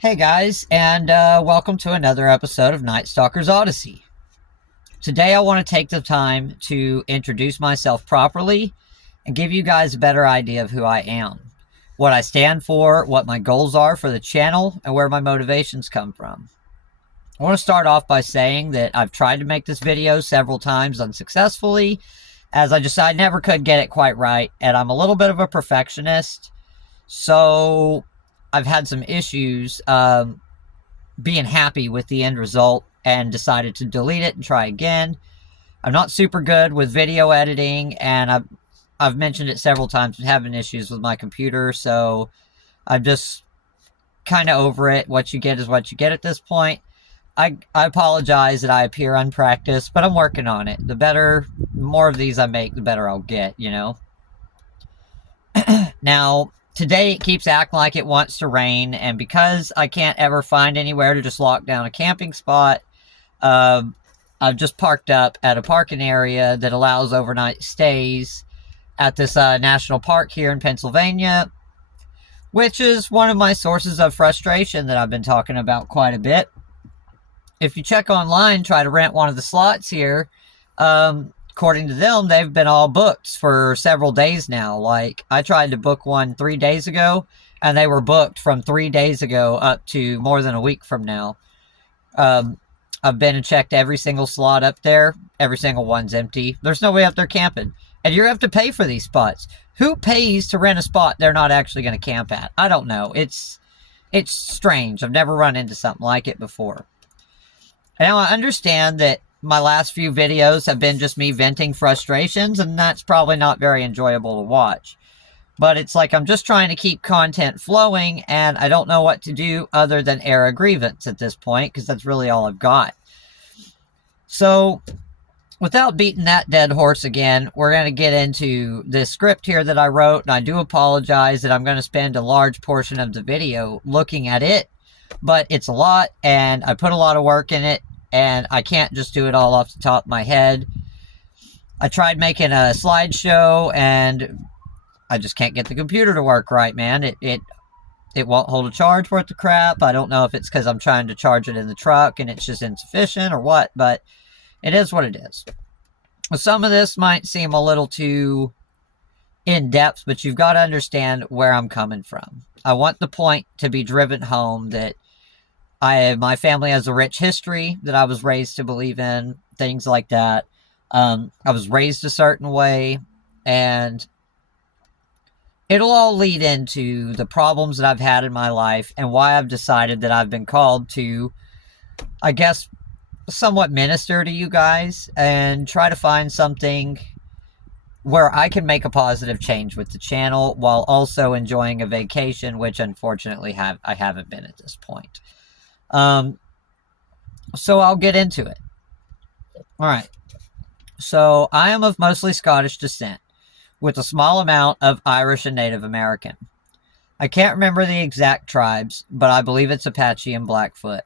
Hey guys, and welcome to another episode of Night Stalker's Odyssey. Today I want to take the time to introduce myself properly and give you guys a better idea of who I am, what I stand for, what my goals are for the channel, and where my motivations come from. I want to start off by saying that I've tried to make this video several times unsuccessfully, as I never could get it quite right, and I'm a little bit of a perfectionist, so I've had some issues being happy with the end result and decided to delete it and try again. I'm not super good with video editing, and I've mentioned it several times, having issues with my computer, so I'm just kind of over it. What you get is what you get at this point. I apologize that I appear unpracticed, but I'm working on it. The more of these I make, the better I'll get, you know? Now, today it keeps acting like it wants to rain, and because I can't ever find anywhere to just lock down a camping spot, I've just parked up at a parking area that allows overnight stays at this national park here in Pennsylvania, which is one of my sources of frustration that I've been talking about quite a bit. If you check online, try to rent one of the slots here, according to them, they've been all booked for several days now. Like, I tried to book one 3 days ago, and they were booked from 3 days ago up to more than a week from now. I've been and checked every single slot up there. Every single one's empty. There's nobody up there camping. And you have to pay for these spots. Who pays to rent a spot they're not actually going to camp at? I don't know. It's strange. I've never run into something like it before. Now, I understand that my last few videos have been just me venting frustrations, and that's probably not very enjoyable to watch. But it's like I'm just trying to keep content flowing, and I don't know what to do other than air a grievance at this point, because that's really all I've got. So, without beating that dead horse again, we're going to get into this script here that I wrote, and I do apologize that I'm going to spend a large portion of the video looking at it, but it's a lot, and I put a lot of work in it, and I can't just do it all off the top of my head. I tried making a slideshow, and I just can't get the computer to work right, man. It won't hold a charge worth the crap. I don't know if it's because I'm trying to charge it in the truck and it's just insufficient or what, but it is what it is. Some of this might seem a little too in-depth, but you've got to understand where I'm coming from. I want the point to be driven home that my family has a rich history that I was raised to believe in, things like that. I was raised a certain way, and it'll all lead into the problems that I've had in my life and why I've decided that I've been called to, I guess, somewhat minister to you guys and try to find something where I can make a positive change with the channel while also enjoying a vacation, which unfortunately I haven't been at this point. So I'll get into it. All right. So I am of mostly Scottish descent, with a small amount of Irish and Native American. I can't remember the exact tribes, but I believe it's Apache and Blackfoot.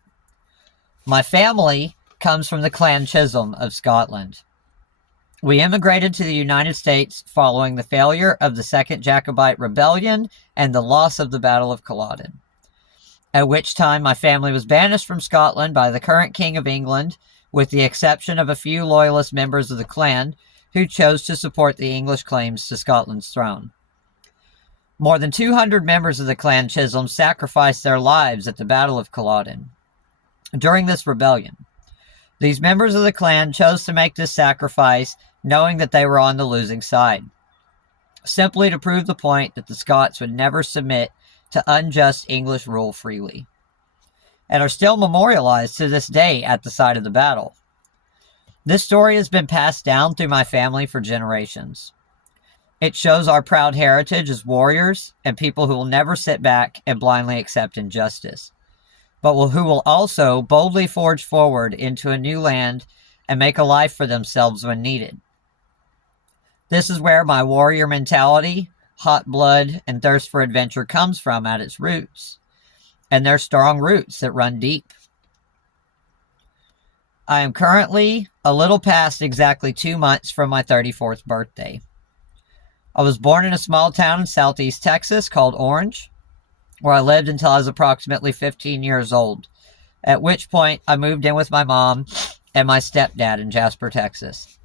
My family comes from the Clan Chisholm of Scotland. We immigrated to the United States following the failure of the Second Jacobite Rebellion and the loss of the Battle of Culloden, at which time my family was banished from Scotland by the current King of England, with the exception of a few loyalist members of the clan who chose to support the English claims to Scotland's throne. More than 200 members of the Clan Chisholm sacrificed their lives at the Battle of Culloden. During this rebellion, these members of the clan chose to make this sacrifice knowing that they were on the losing side, simply to prove the point that the Scots would never submit to unjust English rule freely, and are still memorialized to this day at the site of the battle. This story has been passed down through my family for generations. It shows our proud heritage as warriors and people who will never sit back and blindly accept injustice, but who will also boldly forge forward into a new land and make a life for themselves when needed. This is where my warrior mentality, hot blood, and thirst for adventure comes from at its roots, and they're strong roots that run deep. I am currently a little past exactly 2 months from my 34th birthday. I was born in a small town in southeast Texas called Orange. where I lived until I was approximately 15 years old, at which point I moved in with my mom and my stepdad in Jasper, Texas.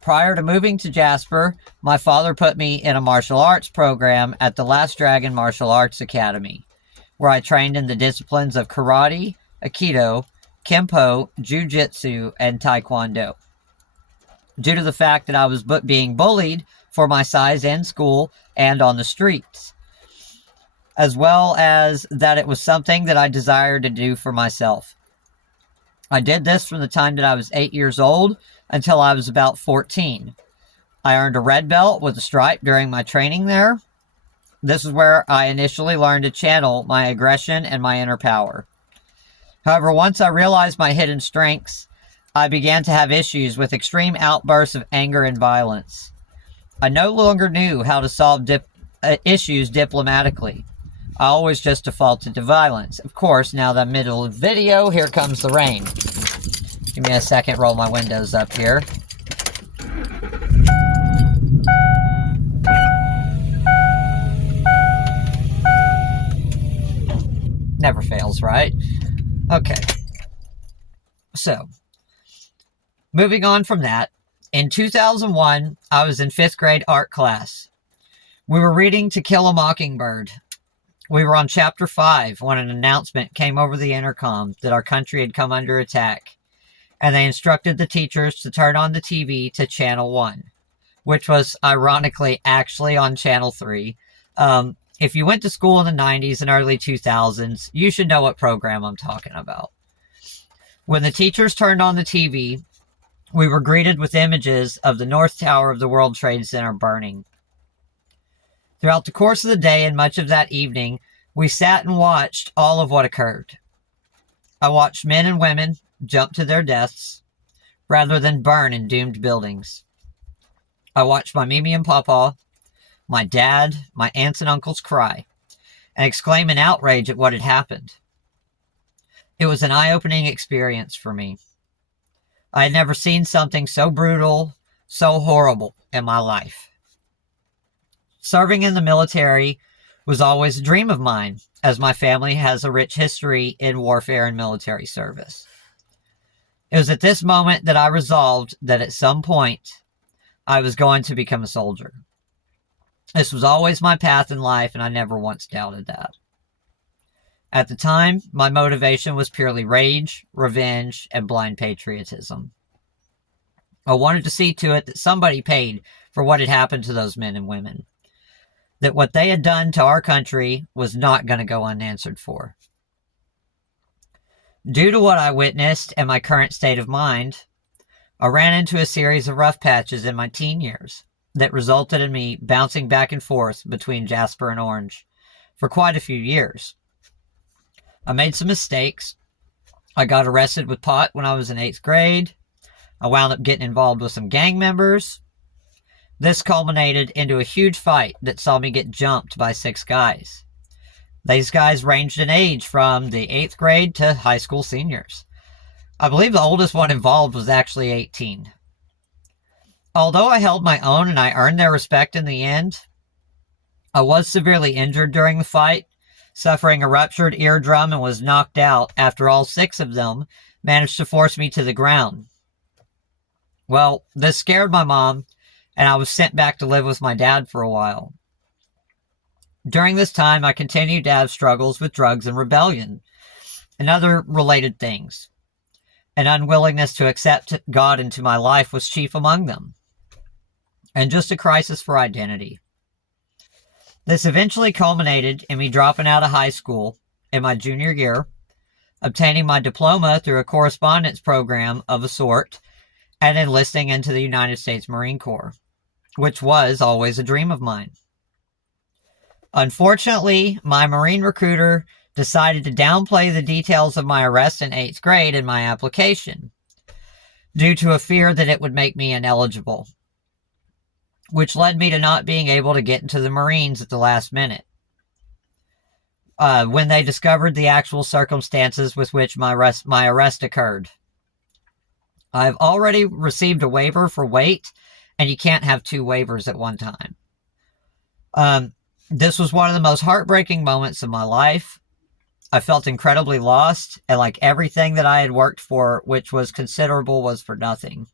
Prior to moving to Jasper, my father put me in a martial arts program at the Last Dragon Martial Arts Academy, where I trained in the disciplines of karate, aikido, kempo, jiu-jitsu, and taekwondo. Due to the fact that I was being bullied for my size in school and on the streets, as well as that it was something that I desired to do for myself. I did this from the time that I was 8 years old until I was about 14. I earned a red belt with a stripe during my training there. This is where I initially learned to channel my aggression and my inner power. However, once I realized my hidden strengths, I began to have issues with extreme outbursts of anger and violence. I no longer knew how to solve issues diplomatically. I always just defaulted to violence. Of course, now the middle of the video, here comes the rain. Give me a second, roll my windows up here. Never fails, right? Okay. So, moving on from that, in 2001, I was in 5th grade art class. We were reading To Kill a Mockingbird. We were on chapter 5 when an announcement came over the intercom that our country had come under attack, and they instructed the teachers to turn on the TV to channel 1, which was ironically actually on channel 3. If you went to school in the 90s and early 2000s, you should know what program I'm talking about. When the teachers turned on the TV, we were greeted with images of the North Tower of the World Trade Center burning. Throughout the course of the day and much of that evening, we sat and watched all of what occurred. I watched men and women jump to their deaths rather than burn in doomed buildings. I watched my Mimi and Papa, my dad, my aunts and uncles cry and exclaim in outrage at what had happened. It was an eye-opening experience for me. I had never seen something so brutal, so horrible in my life. Serving in the military was always a dream of mine, as my family has a rich history in warfare and military service. It was at this moment that I resolved that at some point I was going to become a soldier. This was always my path in life, and I never once doubted that. At the time, my motivation was purely rage, revenge, and blind patriotism. I wanted to see to it that somebody paid for what had happened to those men and women. That what they had done to our country was not going to go unanswered for. Due to what I witnessed and my current state of mind, I ran into a series of rough patches in my teen years that resulted in me bouncing back and forth between Jasper and Orange for quite a few years. I made some mistakes. I got arrested with pot when I was in 8th grade. I wound up getting involved with some gang members. This culminated into a huge fight that saw me get jumped by 6 guys. These guys ranged in age from the 8th grade to high school seniors. I believe the oldest one involved was actually 18. Although I held my own and I earned their respect in the end, I was severely injured during the fight, suffering a ruptured eardrum, and was knocked out after all 6 of them managed to force me to the ground. Well, this scared my mom, and I was sent back to live with my dad for a while. During this time, I continued to have struggles with drugs and rebellion, and other related things. An unwillingness to accept God into my life was chief among them, and just a crisis for identity. This eventually culminated in me dropping out of high school in my junior year, obtaining my diploma through a correspondence program of a sort, and enlisting into the United States Marine Corps, which was always a dream of mine. Unfortunately, my Marine recruiter decided to downplay the details of my arrest in 8th grade in my application, due to a fear that it would make me ineligible, which led me to not being able to get into the Marines at the last minute. When they discovered the actual circumstances with which my arrest occurred. I've already received a waiver for weight, and you can't have 2 waivers at one time. This was one of the most heartbreaking moments of my life. I felt incredibly lost, and like everything that I had worked for, which was considerable, was for nothing.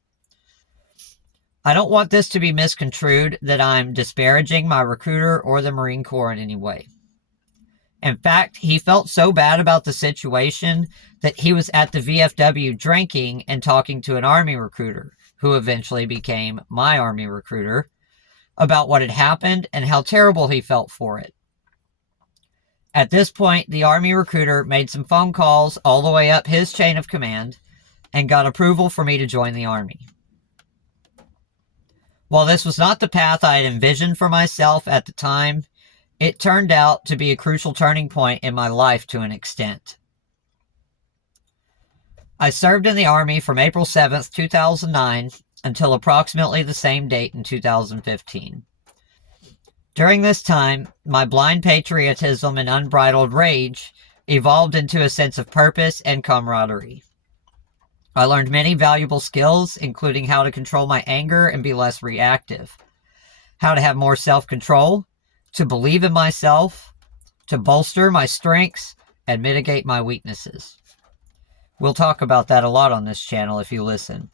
I don't want this to be misconstrued that I'm disparaging my recruiter or the Marine Corps in any way. In fact, he felt so bad about the situation that he was at the VFW drinking and talking to an Army recruiter, who eventually became my Army recruiter, about what had happened and how terrible he felt for it. At this point, the Army recruiter made some phone calls all the way up his chain of command and got approval for me to join the Army. While this was not the path I had envisioned for myself at the time, it turned out to be a crucial turning point in my life to an extent. I served in the Army from April 7th, 2009 until approximately the same date in 2015. During this time, my blind patriotism and unbridled rage evolved into a sense of purpose and camaraderie. I learned many valuable skills, including how to control my anger and be less reactive, how to have more self-control, to believe in myself, to bolster my strengths, and mitigate my weaknesses. We'll talk about that a lot on this channel if you listen.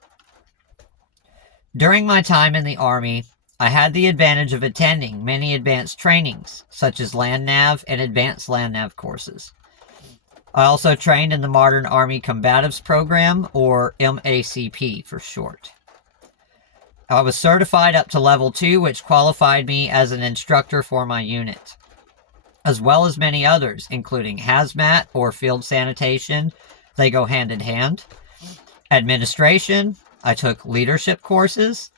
During my time in the Army, I had the advantage of attending many advanced trainings, such as Land Nav and Advanced Land Nav courses. I also trained in the Modern Army Combatives Program, or MACP for short. I was certified up to level 2, which qualified me as an instructor for my unit, as well as many others, including hazmat or field sanitation. They go hand in hand. Administration, I took leadership courses,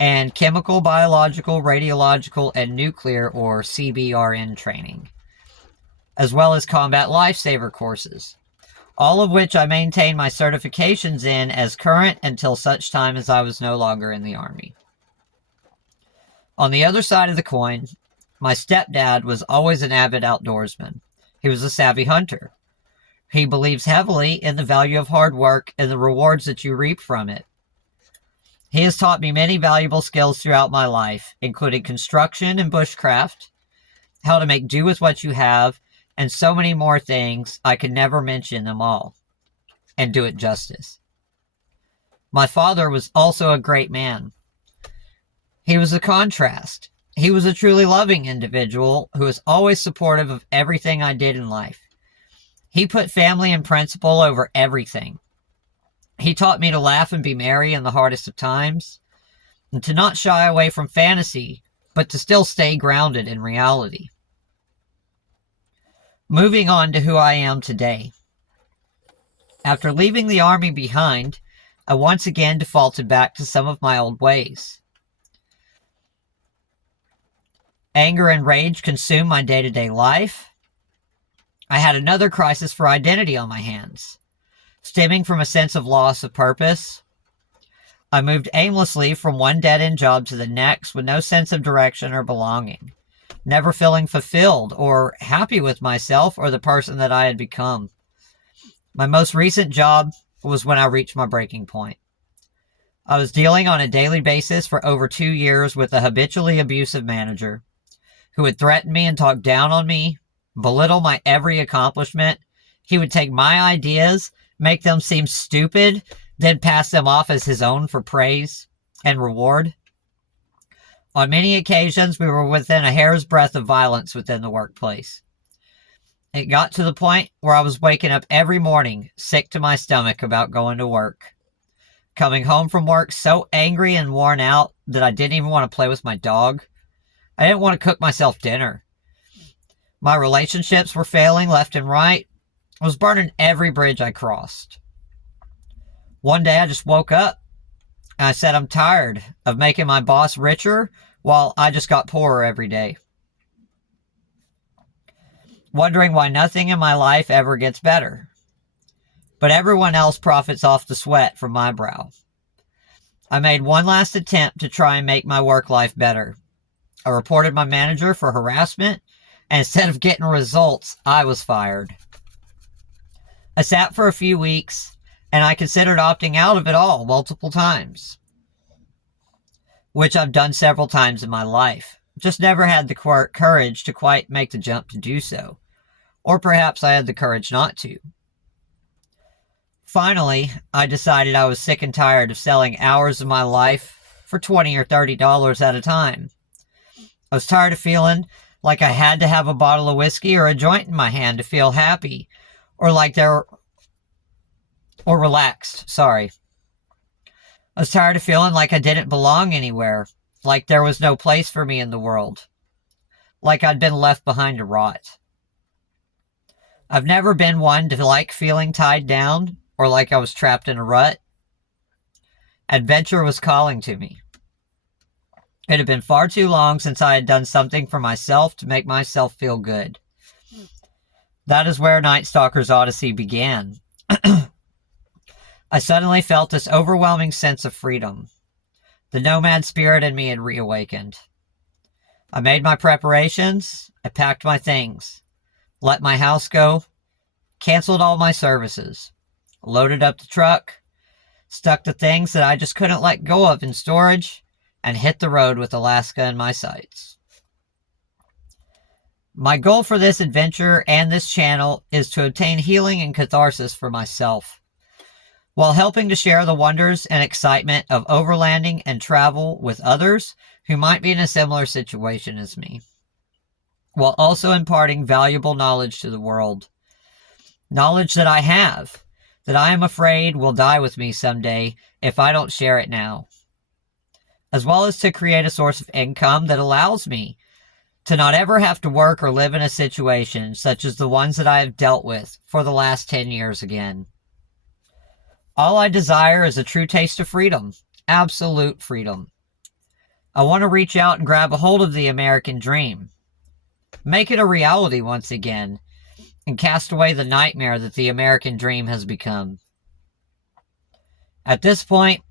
and chemical, biological, radiological, and nuclear, or CBRN training, as well as combat lifesaver courses, all of which I maintained my certifications in as current until such time as I was no longer in the Army. On the other side of the coin, my stepdad was always an avid outdoorsman. He was a savvy hunter. He believes heavily in the value of hard work and the rewards that you reap from it. He has taught me many valuable skills throughout my life, including construction and bushcraft, how to make do with what you have, and so many more things. I can never mention them all and do it justice. My father was also a great man. He was a contrast. He was a truly loving individual who was always supportive of everything I did in life. He put family and principle over everything. He taught me to laugh and be merry in the hardest of times, and to not shy away from fantasy, but to still stay grounded in reality. Moving on to who I am today. After leaving the Army behind, I once again defaulted back to some of my old ways. Anger and rage consumed my day-to-day life. I had another crisis for identity on my hands, stemming from a sense of loss of purpose. I moved aimlessly from one dead-end job to the next with no sense of direction or belonging, never feeling fulfilled or happy with myself or the person that I had become. My most recent job was when I reached my breaking point. I was dealing on a daily basis for over 2 years with a habitually abusive manager who would threaten me and talk down on me, belittle my every accomplishment. He would take my ideas, make them seem stupid, then pass them off as his own for praise and reward. On many occasions, we were within a hair's breadth of violence within the workplace. It got to the point where I was waking up every morning sick to my stomach about going to work. Coming home from work so angry and worn out that I didn't even want to play with my dog. I didn't want to cook myself dinner. My relationships were failing left and right. I was burning every bridge I crossed. One day I just woke up and I said I'm tired of making my boss richer while I just got poorer every day. Wondering why nothing in my life ever gets better. But everyone else profits off the sweat from my brow. I made one last attempt to try and make my work life better. I reported my manager for harassment, and instead of getting results, I was fired. I sat for a few weeks, and I considered opting out of it all multiple times, which I've done several times in my life, just never had the courage to quite make the jump to do so. Or perhaps I had the courage not to. Finally, I decided I was sick and tired of selling hours of my life for $20 or $30 at a time. I was tired of feeling like I had to have a bottle of whiskey or a joint in my hand to feel happy, or relaxed, sorry. I was tired of feeling like I didn't belong anywhere, like there was no place for me in the world, like I'd been left behind to rot. I've never been one to like feeling tied down or like I was trapped in a rut. Adventure was calling to me. It had been far too long since I had done something for myself to make myself feel good. That is where Night Stalker's Odyssey began. I suddenly felt this overwhelming sense of freedom. The nomad spirit in me had reawakened. I made my preparations, I packed my things, let my house go, canceled all my services, loaded up the truck, stuck the things that I just couldn't let go of in storage, and hit the road with Alaska in my sights. My goal for this adventure and this channel is to obtain healing and catharsis for myself, while helping to share the wonders and excitement of overlanding and travel with others who might be in a similar situation as me, while also imparting valuable knowledge to the world. Knowledge that I have, that I am afraid will die with me someday if I don't share it now, as well as to create a source of income that allows me to not ever have to work or live in a situation such as the ones that I have dealt with for the last 10 years again. All I desire is a true taste of freedom, absolute freedom. I want to reach out and grab a hold of the American dream, make it a reality once again, and cast away the nightmare that the American dream has become. At this point,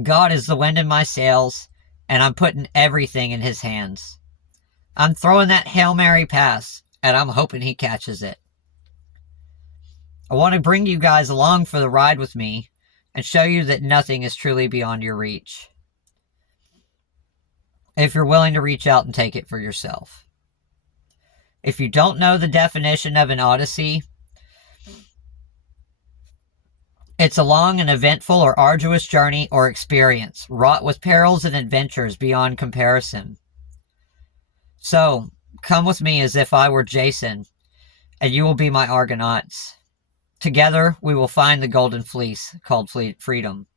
God is the wind in my sails, and I'm putting everything in his hands. I'm throwing that Hail Mary pass, and I'm hoping he catches it. I want to bring you guys along for the ride with me and show you that nothing is truly beyond your reach, if you're willing to reach out and take it for yourself. If you don't know the definition of an odyssey, it's a long and eventful or arduous journey or experience, wrought with perils and adventures beyond comparison. So, come with me as if I were Jason, and you will be my Argonauts. Together, we will find the golden fleece called freedom.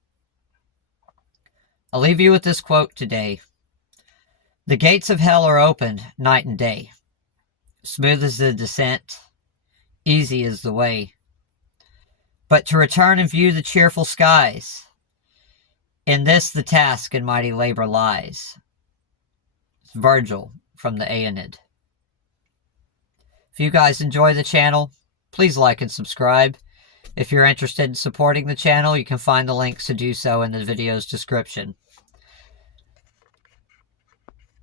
I'll leave you with this quote today. The gates of hell are opened night and day. Smooth is the descent, easy is the way. But to return and view the cheerful skies, in this the task and mighty labor lies. It's Virgil from the Aeneid. If you guys enjoy the channel, please like and subscribe. If you're interested in supporting the channel, you can find the links to do so in the video's description.